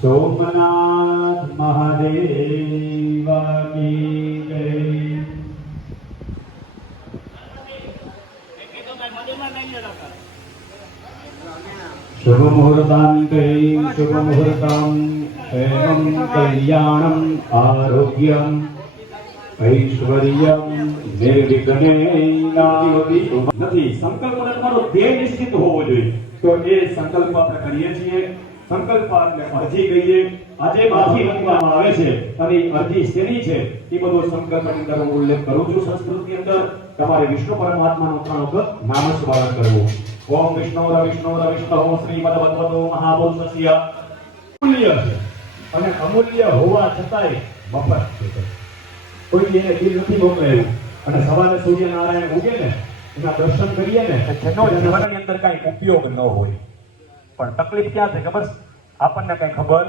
સોમનાથ મહાદેવા કી જય શુભ મુહૂર્તાંતે શુભ મુહૂર્તમ હેમમ આરોગ્યમ ઐશ્વર્યમ નિર્વિઘ્નેનાતિ નથી સંકલ્પ તમારો ધ્યેય કરું છું સંસ્કૃતની અંદર. તમારે વિષ્ણુ પરમાત્માનું વખત નામ સ્મરણ કરવું. ઓમ વિષ્ણુ વિષ્ણુ વિષ્ણુ શ્રી ભગવતો મહાપુરુષસ્ય અમૂલ્ય છે. અને અમૂલ્ય હોવા છતાંય મફત છે. કોઈ એને દિલ નથી મોકલેલું અને સવારે સૂર્યનારાયણ ઉગે ને એના દર્શન કરીએ ને તો જીવનની અંદર કાંઈ ઉપયોગ ન હોય. પણ તકલીફ ક્યાં છે ખબર? આપણને કાંઈ ખબર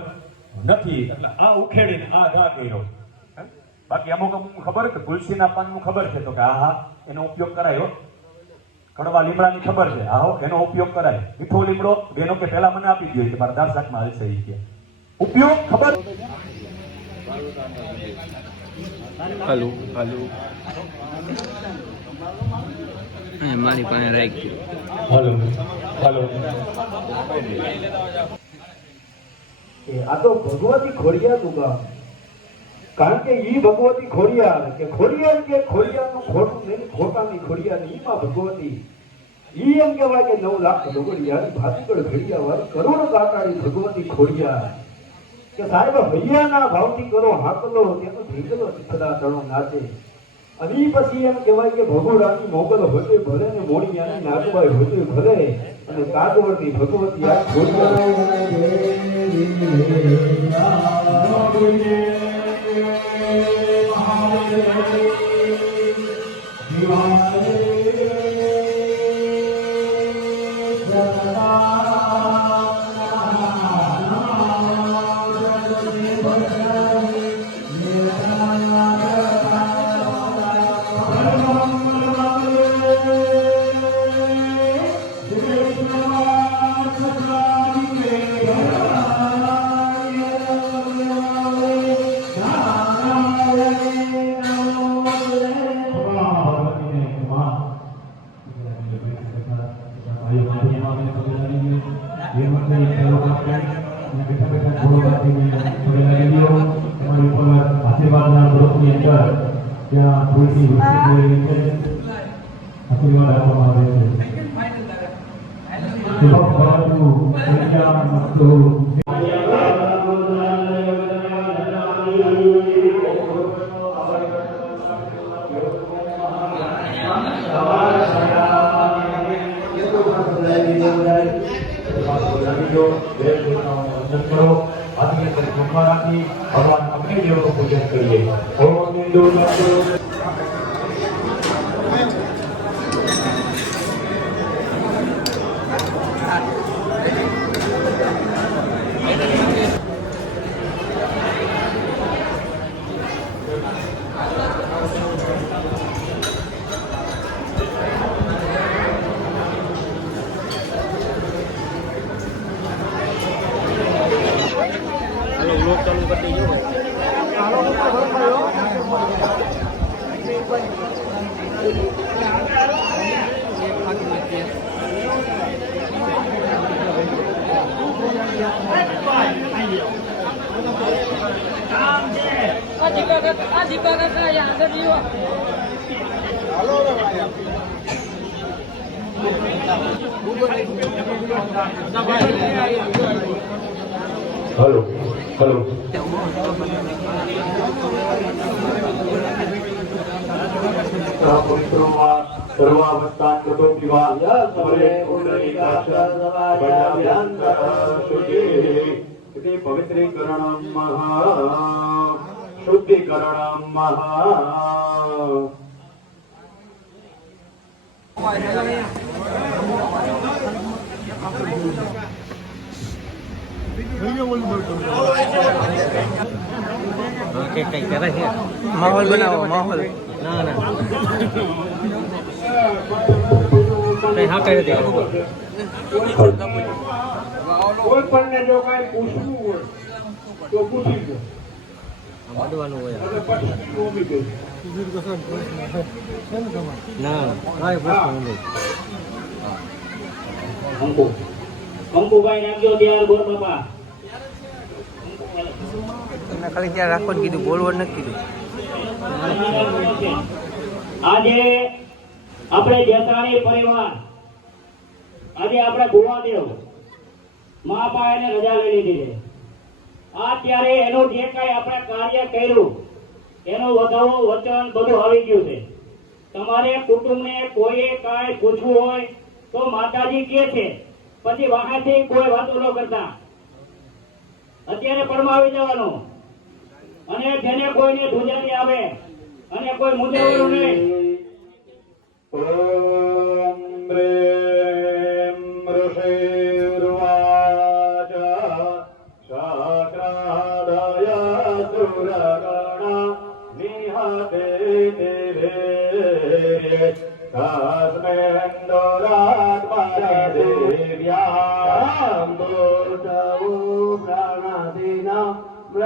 નથી. એટલે આ ઉખેડીને આ ઘા કર્યો. હે? બાકી અમુક અમુક ખબર કે તુલસીના પાનનું ખબર છે તો કે આ હા એનો ઉપયોગ કરાયો કડવા લીમડાની ખબર છે આહો એનો ઉપયોગ કરાય. મીઠો લીમડો બેનો કે પહેલા મને આપી દો કે મારા દાળ શાકમાં હાલશે ઈ કે. ઉપયોગ ખબર હાલો હાલો. મારી પાસે રાખી હાલો હાલો. આ તો ભગવતી ખોડિયારનું ગામ. કારણ કે ઈ ભગવતી ખોડિયાર કે ખોડિયાર કે ખોડિયારનું ખોટું નહીં, ખોટાની ખોડિયાર ઈમાં ભગવતી. ઈ એમ કહેવાય કે નવ લાખ ઢોકળિયાર ભાતીગળ ઘડિયા વાર કરોડ કાકાળી ભગવતી ખોડિયાર કે સાહેબ ભૈયાના ભાવથી કરો હાકલો તેનો ભીગલો ચિખડા તણો નાચે અને પછી એમ કહેવાય કે ભગોડાની મોગલ હોતે ભલે ને મોણિયાની નાગબાઈ હોતે ભલે અને કાગવડની ભગવતી આ આશીર્વાદના ગ્રુપની અંદર ભગવાન અગ્નિ દેવનું પૂજન કરીએ. ઓમ ઇન્દુ હાલો લોક ચાલુ કરી દેજો. આ દીપા કાકા આ દીપા કાકા અહીંયા અંદર જીવો હલો હલો. પવિત્રીકરણ શુદ્ધિકરણ મહા પીવા સ્મરે કે કરે છે માહોલ બનાવો માહોલ ના ના કઈ હા કઈ પૂછવું હોય હોય. ના કાંઈ પ્રશ્ન નથી નાખ્યો ત્યાર ગોર બાપા. ખાલી ત્યાં રાખવાનું કીધું બોલવાનું નથી કીધું. આજે આપણે જેસાણી પરિવાર. આજે આપણે ભુવાદેવ. મા પાયાને રજા લઈ લીધી છે. આ એનું જે કાંઈ આપણે કાર્ય કર્યું, એનું વધારો, વચન બધું આવી ગયું છે. તમારે કુટુંબને કોઈએ કાંઈ પૂછવું હોય તો માતાજી કે છે. પછી વાહાથી કોઈ વાતો ન કરતા. અત્યારે પરમાવી જવાનું. અને જેને કોઈને ધુજારી આવે અને કોઈ મુંજાવવાનું નહીં. ઓમ રેમ ઋષિર્વાચ શાક્રાદય સુરગણ નિહતે દેવે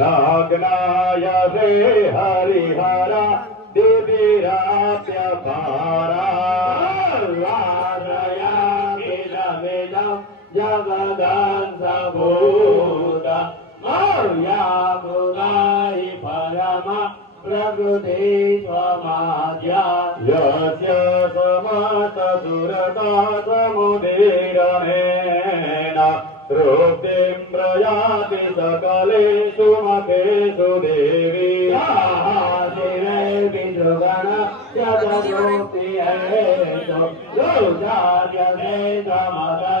नागनाय रे हरिहरा देवी रात्य भारा वारया मेला मेला जगदान सबोदा मौर्या बुलाई परमा प्रभुदेव माद्या यस्य समाज પ્રયાતિ સકલેષુ મખેષુ દેવી શિરે વિદુગણ જગદોક્તિ હેતો યોજાર્યતે સમદય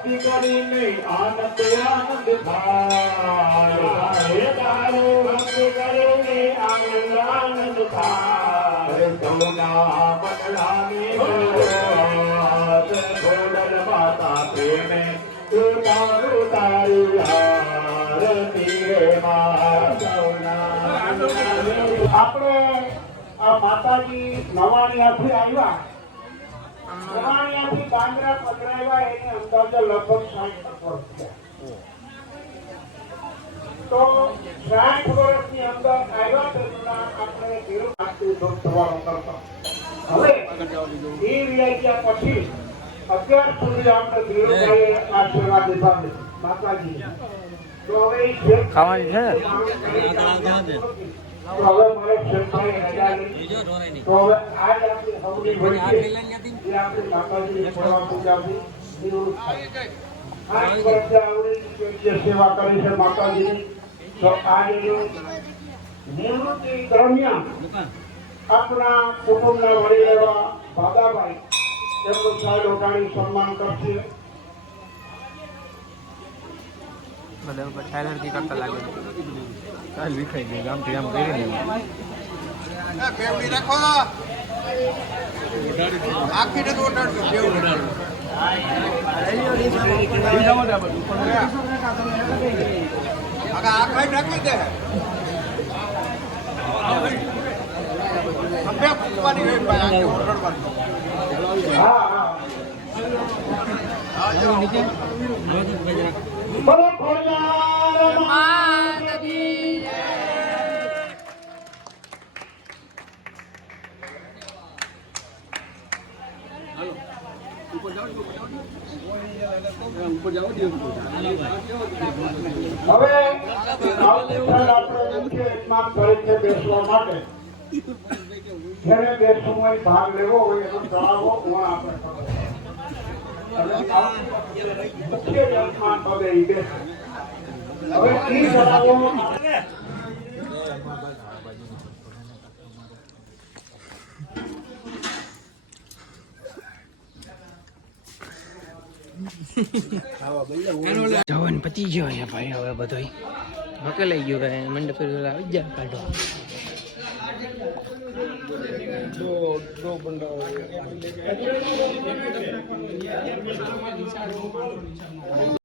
ભક્તિ કરીને આનંદ આનંદ થાય હે તારો ભક્તિ કરીને આનંદ આનંદ થાય મંગળાની ગોત ગોડલ માતા પ્રેમે તું તારું તારી આરતી રે આપણે આ માતાજી નવાણી હાથે આવ્યા નવાણી હાથી બાંદ્રા પધરાવ્યા એની અંદાજે લગભગ સાઠ વર્ષ તો સાઠ વર્ષની અંદર આવ્યા પહેલા આપણે ધીરું નાખતું દુઃખ થવાનું કરતા. હવે એ વિદાય પછી અત્યાર સુધી આપણે ધીરુભાઈએ આ સેવા માતાજી. તો હવે ખાવાની છે? તો હવે મારે શેઠભાઈ તો હવે આજ આપણી હવની હોય છે એ આપણે માતાજીની સેવા પૂજાથી નિવૃત્ત થાય. આઠ વર્ષે આવડી જે સેવા કરી છે માતાજીની તો આજે નિવૃત્તિ દરમિયાન આપણા કુટુંબના વડી એવા બાદાભાઈ તેમનું સાહેબ ઓટાણી સન્માન કરશે બધા ઉપર ટાઈલર કરતા લાગે કાલ વિખાઈ ગઈ આમથી આમ કરીને ફેવડી રાખો આખી નથી ઓટાડજો ફેવડી બોલો હા માત કી હવે આપણે ઇસ્મામ બેસવા માટે જેને બેસવું હોય ભાગ લેવો હોય એનો જણાવો હું આપણે. હવે ઈ જણાવો જવાન પતી ગયો અહીંયા ભાઈ હવે બધો હકેલાઈ ગયો ભાઈ મંડપ આવી ગયા કાઢો.